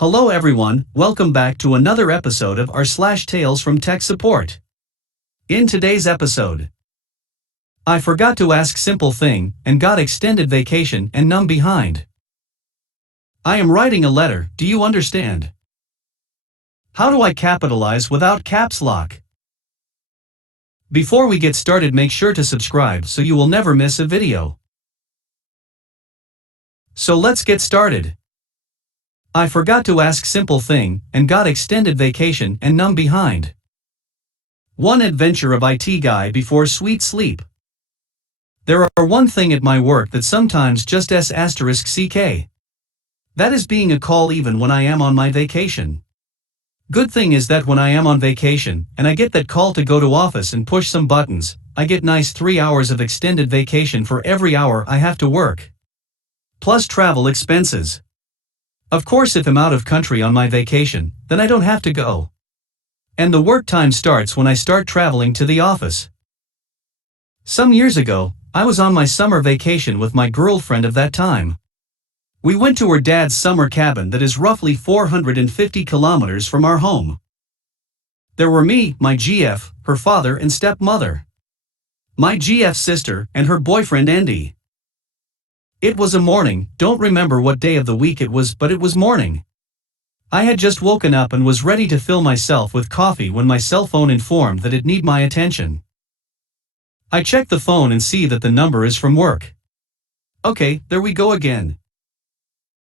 Hello everyone, welcome back to another episode of r/slash Tales from Tech Support. In today's episode, I forgot to ask simple thing and got extended vacation and NUMB behind. I am writing a letter, do you understand? How do I capitalize without caps lock? Before we get started, make sure to subscribe so you will never miss a video. So let's get started. I forgot to ask simple thing and got extended vacation and NUMB behind. One adventure of IT guy before sweet sleep. There are one thing at my work that sometimes just **ck. That is being a call even when I am on my vacation. Good thing is that when I am on vacation and I get that call to go to office and push some buttons, I get nice 3 hours of extended vacation for every hour I have to work. Plus travel expenses. Of course, if I'm out of country on my vacation, then I don't have to go. And the work time starts when I start traveling to the office. Some years ago, I was on my summer vacation with my girlfriend of that time. We went to her dad's summer cabin that is roughly 450 kilometers from our home. There were me, my GF, her father and stepmother, my GF's sister, and her boyfriend Andy. It was a morning, don't remember what day of the week it was, but it was morning. I had just woken up and was ready to fill myself with coffee when my cell phone informed that it need my attention. I check the phone and see that the number is from work. Okay, there we go again.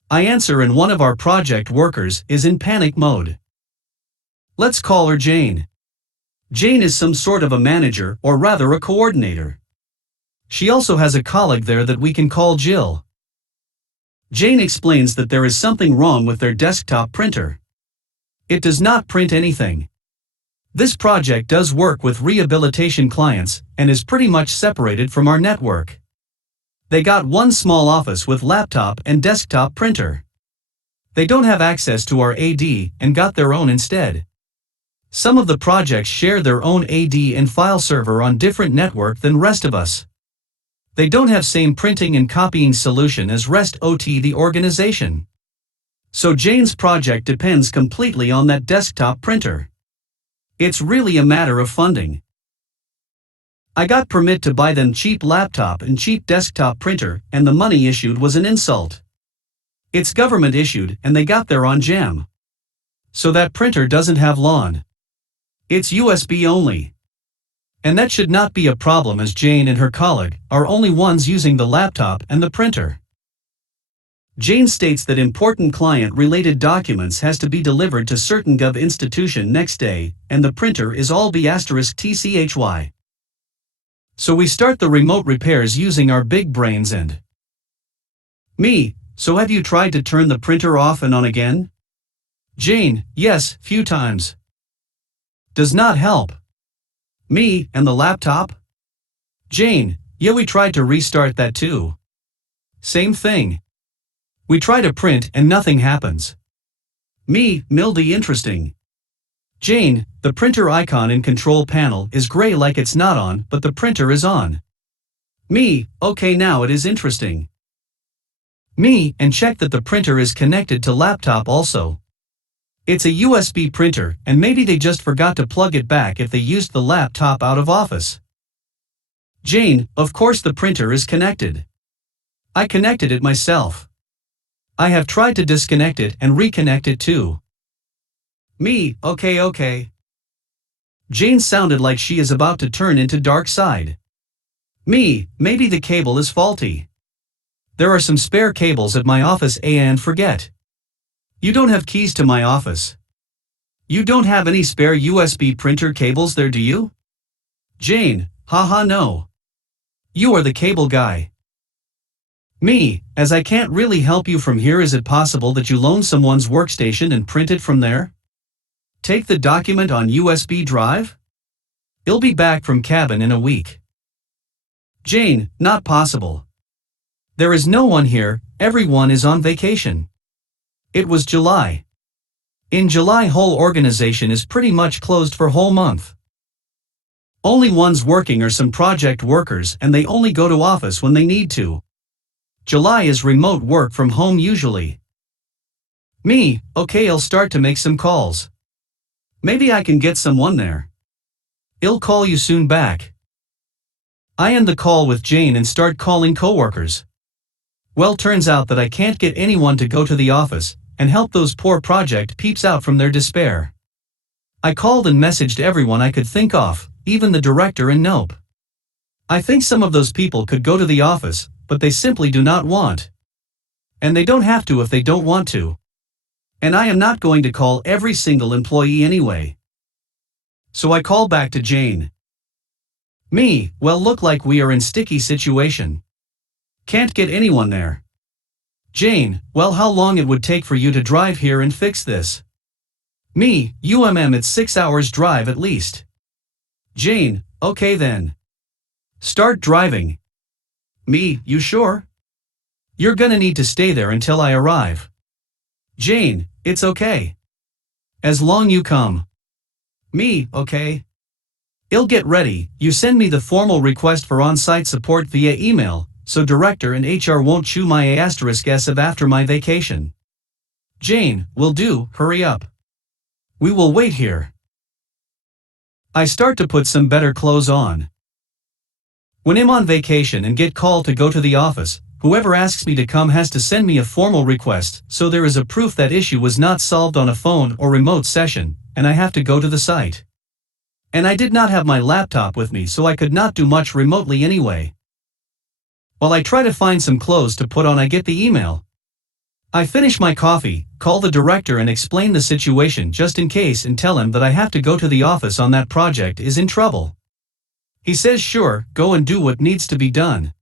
I answer and one of our project workers is in panic mode. Let's call her Jane. Jane is some sort of a manager, or rather a coordinator. She also has a colleague there that we can call Jill. Jane explains that there is something wrong with their desktop printer. It does not print anything. This project does work with rehabilitation clients and is pretty much separated from our network. They got one small office with laptop and desktop printer. They don't have access to our AD and got their own instead. Some of the projects share their own AD and file server on different network than rest of us. They don't have same printing and copying solution as rest OT the organization. So Jane's project depends completely on that desktop printer. It's really a matter of funding. I got permit to buy them cheap laptop and cheap desktop printer, and the money issued was an insult. It's government issued and they got there on jam. So that printer doesn't have LAN. It's USB only. And that should not be a problem as Jane and her colleague are only ones using the laptop and the printer. Jane states that important client-related documents has to be delivered to certain gov institution next day, and the printer is all **tchy. So we start the remote repairs using our big brains and me. So have you tried to turn the printer off and on again? Jane, yes, few times. Does not help. Me, and the laptop? Jane, yeah, we tried to restart that too. Same thing. We try to print and nothing happens. Me, Mildy, interesting. Jane, the printer icon in control panel is gray like it's not on, but the printer is on. Me, okay, now it is interesting. Me, and check that the printer is connected to laptop also. It's a USB printer, and maybe they just forgot to plug it back if they used the laptop out of office. Jane, of course the printer is connected. I connected it myself. I have tried to disconnect it and reconnect it too. Me, okay. Jane sounded like she is about to turn into dark side. Me, maybe the cable is faulty. There are some spare cables at my office and forget. You don't have keys to my office. You don't have any spare USB printer cables there, do you? Jane, haha, no. You are the cable guy. Me, as I can't really help you from here, is it possible that you loan someone's workstation and print it from there? Take the document on USB drive? It'll be back from cabin in a week. Jane, not possible. There is no one here, everyone is on vacation. It was July. In July, whole organization is pretty much closed for whole month. Only ones working are some project workers and they only go to office when they need to. July is remote work from home usually. Me, okay, I'll start to make some calls. Maybe I can get someone there. I'll call you soon back. I end the call with Jane and start calling coworkers. Well, turns out that I can't get anyone to go to the office and help those poor project peeps out from their despair. I called and messaged everyone I could think of, even the director and NUMB. I think some of those people could go to the office, but they simply do not want. And they don't have to if they don't want to. And I am not going to call every single employee anyway. So I call back to Jane. Me, well, look like we are in sticky situation. Can't get anyone there. Jane, well, how long it would take for you to drive here and fix this? Me, it's 6 hours drive at least. Jane, okay then. Start driving. Me, you sure? You're gonna need to stay there until I arrive. Jane, it's okay. As long you come. Me, okay. I'll get ready, you send me the formal request for on-site support via email, so director and HR won't chew my *s after my vacation. Jane, will do, hurry up. We will wait here. I start to put some better clothes on. When I'm on vacation and get called to go to the office, whoever asks me to come has to send me a formal request, so there is a proof that issue was not solved on a phone or remote session, and I have to go to the site. And I did not have my laptop with me, so I could not do much remotely anyway. While I try to find some clothes to put on, I get the email. I finish my coffee, call the director and explain the situation just in case and tell him that I have to go to the office on that project is in trouble. He says sure, go and do what needs to be done.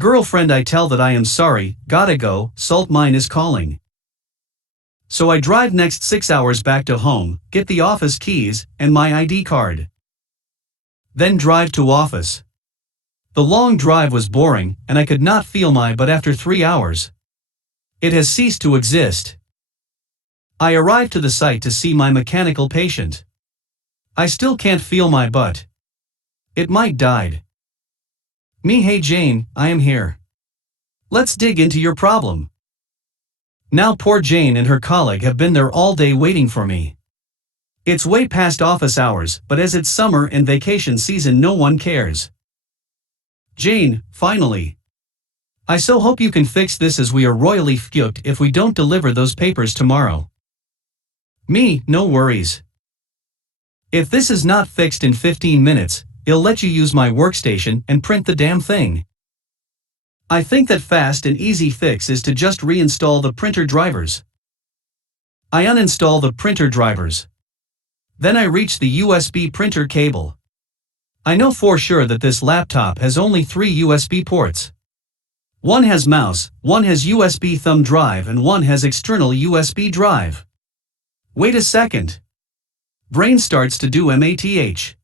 Girlfriend, I tell that I am sorry, gotta go, salt mine is calling. So I drive next 6 hours back to home, get the office keys, and my ID card. Then drive to office. The long drive was boring, and I could not feel my butt after 3 hours. It has ceased to exist. I arrive to the site to see my mechanical patient. I still can't feel my butt. It might died. Me, hey Jane, I am here. Let's dig into your problem. Now poor Jane and her colleague have been there all day waiting for me. It's way past office hours, but as it's summer and vacation season, no one cares. Jane, finally. I so hope you can fix this, as we are royally fucked if we don't deliver those papers tomorrow. Me, no worries. If this is not fixed in 15 minutes, I'll let you use my workstation and print the damn thing. I think that fast and easy fix is to just reinstall the printer drivers. I uninstall the printer drivers. Then I reach the USB printer cable. I know for sure that this laptop has only 3 USB ports. One has mouse, one has USB thumb drive, and one has external USB drive. Wait a second. Brain starts to do math.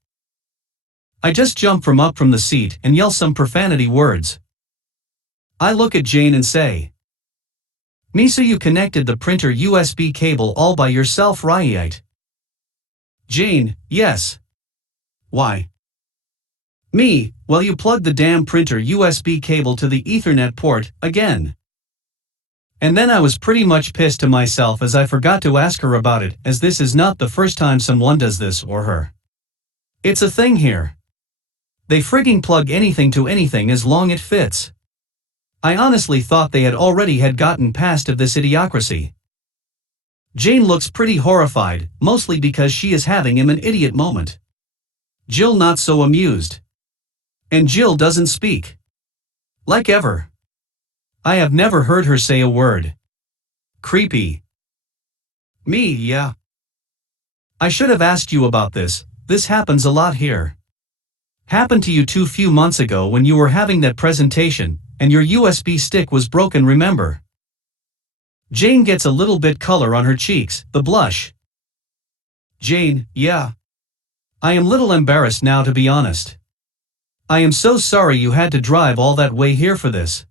I just jump up from the seat and yell some profanity words. I look at Jane and say, "Me, so you connected the printer USB cable all by yourself, right?" Jane, yes. Why? Me, well, you plugged the damn printer USB cable to the Ethernet port, again. And then I was pretty much pissed to myself, as I forgot to ask her about it, as this is not the first time someone does this or her. It's a thing here. They frigging plug anything to anything as long it fits. I honestly thought they had gotten past of this idiocracy. Jane looks pretty horrified, mostly because she is having an idiot moment. Jill not so amused. And Jill doesn't speak. Like ever. I have never heard her say a word. Creepy. Me, yeah. I should have asked you about this. This happens a lot here. Happened to you too few months ago when you were having that presentation, and your USB stick was broken, remember? Jane gets a little bit color on her cheeks, the blush. Jane, yeah. I am little embarrassed now, to be honest. I am so sorry you had to drive all that way here for this.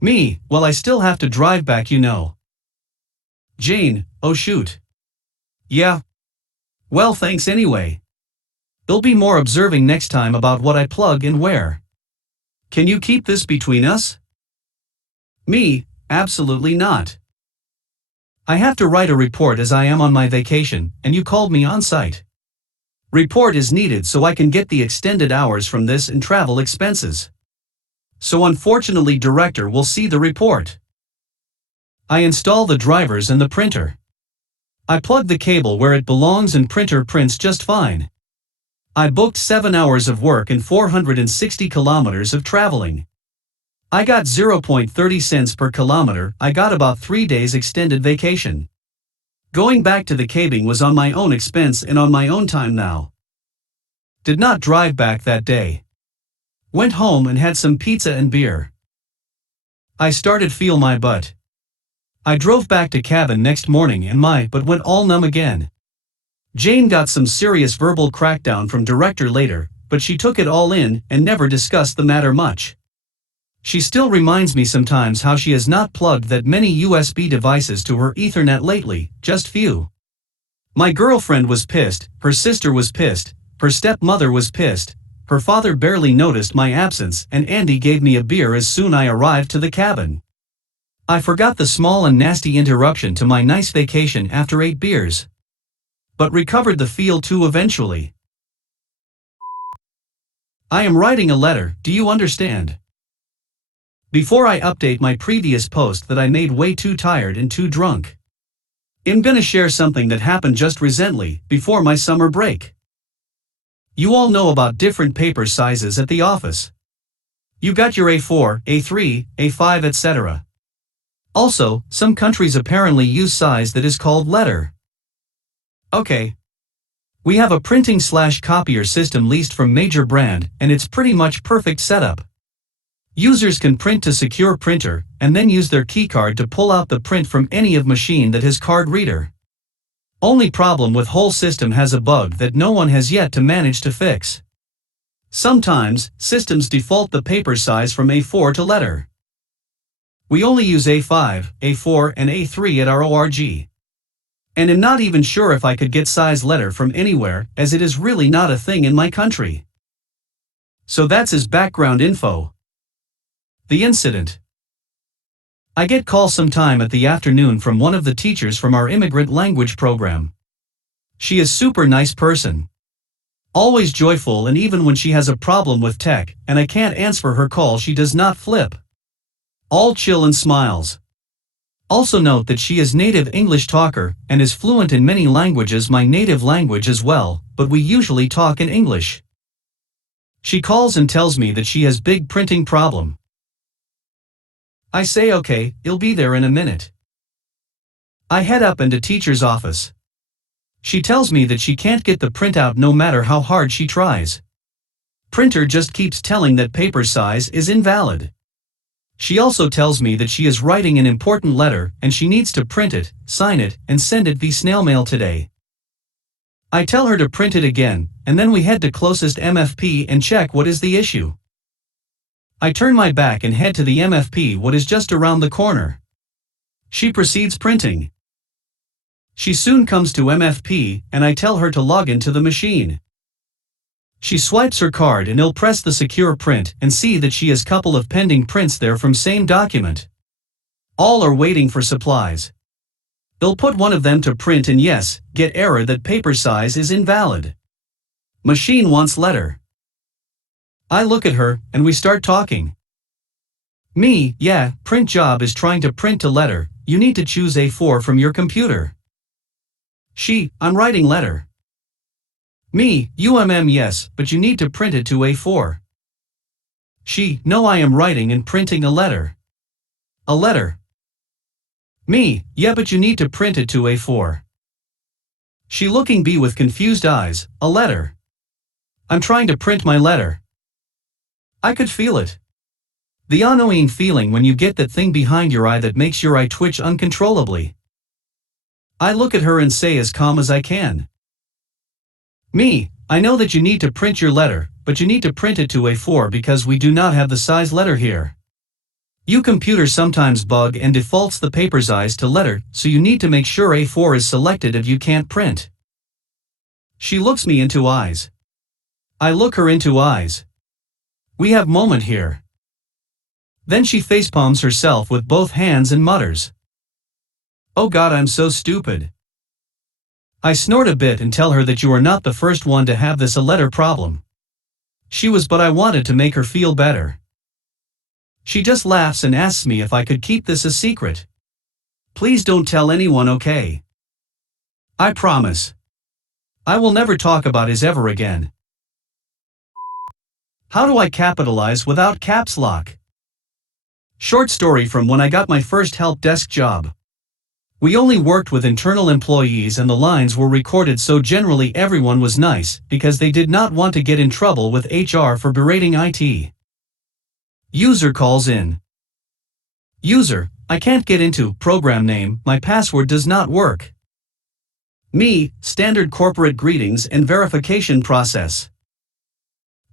Me, well, I still have to drive back, you know. Jane, oh shoot. Yeah. Well, thanks anyway. I'll be more observing next time about what I plug and where. Can you keep this between us? Me, absolutely not. I have to write a report as I am on my vacation, and you called me on site. Report is needed so I can get the extended hours from this and travel expenses. So unfortunately director will see the report. I install the drivers and the printer. I plug the cable where it belongs and printer prints just fine. I booked 7 hours of work and 460 kilometers of traveling. I got 0.30 cents per kilometer. I got about 3 days extended vacation. Going back to the cabing was on my own expense and on my own time now. Did not drive back that day. Went home and had some pizza and beer. I started feel my butt. I drove back to cabin next morning and my butt went all numb again. Jane got some serious verbal crackdown from director later, but she took it all in and never discussed the matter much. She still reminds me sometimes how she has not plugged that many USB devices to her Ethernet lately, just few. My girlfriend was pissed, her sister was pissed, her stepmother was pissed, her father barely noticed my absence, and Andy gave me a beer as soon I arrived to the cabin. I forgot the small and nasty interruption to my nice vacation after 8 beers. But recovered the feel too eventually. I am writing a letter, do you understand? Before I update my previous post that I made way too tired and too drunk. I'm gonna share something that happened just recently, before my summer break. You all know about different paper sizes at the office. You got your A4, A3, A5 etc. Also, some countries apparently use size that is called letter. Okay. We have a printing/copier system leased from major brand, and it's pretty much perfect setup. Users can print to secure printer, and then use their keycard to pull out the print from any of machine that has card reader. Only problem with whole system has a bug that no one has yet to manage to fix. Sometimes, systems default the paper size from A4 to letter. We only use A5, A4 and A3 at our org. And am not even sure if I could get size letter from anywhere, as it is really not a thing in my country. So that's his background info. The incident. I get call sometime at the afternoon from one of the teachers from our immigrant language program. She is super nice person. Always joyful, and even when she has a problem with tech and I can't answer her call, she does not flip. All chill and smiles. Also note that she is native English talker and is fluent in many languages, my native language as well, but we usually talk in English. She calls and tells me that she has big printing problem. I say okay, I'll be there in a minute. I head up into teacher's office. She tells me that she can't get the printout no matter how hard she tries. Printer just keeps telling that paper size is invalid. She also tells me that she is writing an important letter and she needs to print it, sign it, and send it via snail mail today. I tell her to print it again, and then we head to closest MFP and check what is the issue. I turn my back and head to the MFP, what is just around the corner. She proceeds printing. She soon comes to MFP and I tell her to log into the machine. She swipes her card and I'll press the secure print and see that she has couple of pending prints there from same document. All are waiting for supplies. They'll put one of them to print and yes, get error that paper size is invalid. Machine wants letter. I look at her and we start talking. Me, yeah, print job is trying to print to letter, you need to choose A4 from your computer. She, I'm writing letter. Me, yes, but you need to print it to A4. She, no, I am writing and printing a letter. A letter. Me, yeah, but you need to print it to A4. She looking B with confused eyes, a letter. I'm trying to print my letter. I could feel it. The annoying feeling when you get that thing behind your eye that makes your eye twitch uncontrollably. I look at her and say as calm as I can. Me, I know that you need to print your letter, but you need to print it to A4 because we do not have the size letter here. You computer sometimes bug and defaults the paper size to letter, so you need to make sure A4 is selected if you can't print. She looks me into eyes. I look her into eyes. We have moment here. Then she facepalms herself with both hands and mutters. Oh God, I'm so stupid. I snort a bit and tell her that you are not the first one to have this letter problem. She was, but I wanted to make her feel better. She just laughs and asks me if I could keep this a secret. Please don't tell anyone, okay? I promise. I will never talk about his ever again. How do I capitalize without caps lock? Short story from when I got my first help desk job. We only worked with internal employees and the lines were recorded, so generally everyone was nice because they did not want to get in trouble with HR for berating IT. User calls in. User, I can't get into program name, my password does not work. Me, standard corporate greetings and verification process.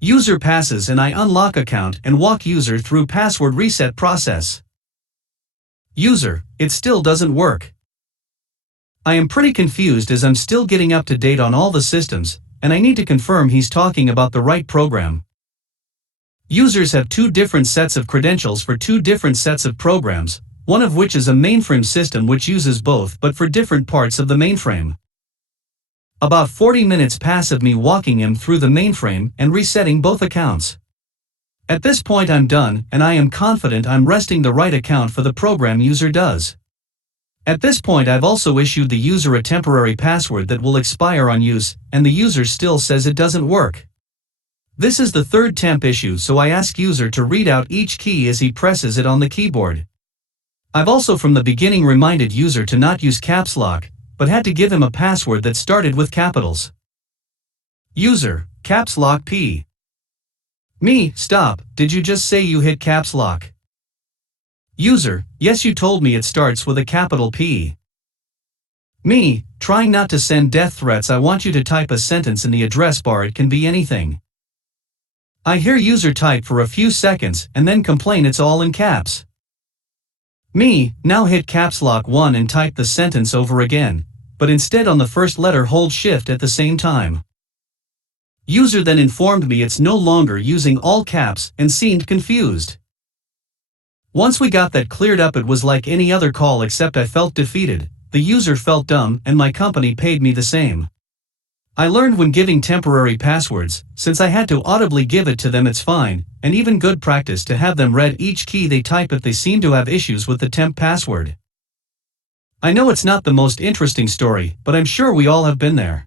User passes and I unlock account and walk user through password reset process. User, it still doesn't work. I am pretty confused as I'm still getting up to date on all the systems, and I need to confirm he's talking about the right program. Users have two different sets of credentials for two different sets of programs, one of which is a mainframe system which uses both but for different parts of the mainframe. About 40 minutes pass of me walking him through the mainframe and resetting both accounts. At this point I'm done and I am confident I'm resting the right account for the program user does. At this point I've also issued the user a temporary password that will expire on use, and the user still says it doesn't work. This is the third temp issue, so I ask user to read out each key as he presses it on the keyboard. I've also from the beginning reminded user to not use caps lock, but had to give him a password that started with capitals. User, caps lock P. Me, stop, did you just say you hit caps lock? User, yes, you told me it starts with a capital P. Me, trying not to send death threats, I want you to type a sentence in the address bar, it can be anything. I hear user type for a few seconds and then complain it's all in caps. Me, now hit caps lock 1 and type the sentence over again, but instead on the first letter hold shift at the same time. User then informed me it's no longer using all caps and seemed confused. Once we got that cleared up, it was like any other call except I felt defeated, the user felt dumb, and my company paid me the same. I learned when giving temporary passwords, since I had to audibly give it to them, it's fine, and even good practice to have them read each key they type if they seem to have issues with the temp password. I know it's not the most interesting story, but I'm sure we all have been there.